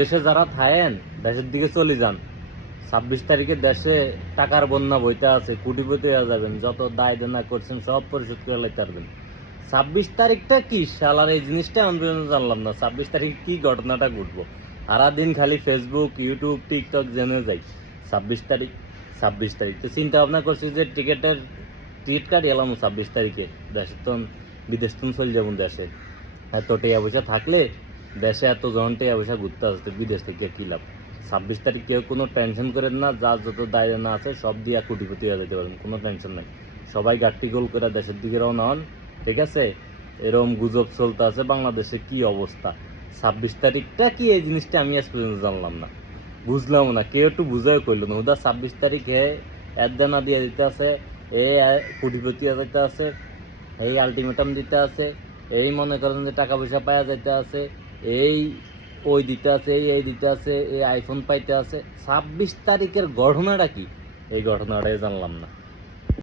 দেশে যারা থাকেন দেশের দিকে চলে যান। ছাব্বিশ তারিখে দেশে টাকার বন্যা বইতে আছে, কোটিপতি হয়ে যাবেন, যত দায় দেনা করছেন সব পরিশোধ করে লাইতে পারবেন। ছাব্বিশ তারিখটা কি? শালার, এই জিনিসটা আমি জানলাম না। ছাব্বিশ তারিখ কি ঘটনাটা ঘটবো? সারাদিন খালি ফেসবুক ইউটিউব টিকটক জেনে যাই। ছাব্বিশ তারিখ ছাব্বিশ তারিখ। তো চিন্তা ভাবনা করছি যে টিকিটের টিকিট কাটি এলাম ছাব্বিশ তারিখে। দেশে তো, বিদেশ তো চলে যাব দেশে। এত টেয়া পয়সা থাকলে দেশে এত জন টেয়া পয়সা ঘুরতে আসতে বিদেশ থেকে কি লাভ? ছাব্বিশ তারিখ কেউ কোনো টেনশন করেন না, যার যত দায় না আছে সব দিয়ে কোটিপতি হয়ে যেতে পারেন কোনো টেনশন নাই। সবাই গাট্টি গোল করে দেশের দিকে রওনা হন, ঠিক আছে? এরকম গুজব চলতে আছে বাংলাদেশে কি অবস্থা? ছাব্বিশ তারিখটা কি এই জিনিসটা আমি আজ পর্যন্ত জানলাম না। বুঝলাম না, কেউ একটু বুঝাই করল না। ওটা ছাব্বিশ তারিখে এর দেনা দিয়ে দিতে আছে, এ কোটিপতি যেতে আছে, এই আলটিমেটাম দিতে আছে, এই মনে করেন যে টাকা পয়সা পাওয়া যেতে আছে এই, ওই দিতে আছে, এই এই দিতে আছে, এই আইফোন পাইতে আছে। ছাব্বিশ তারিখের ঘটনাটা কি? এই ঘটনাটাই জানলাম না।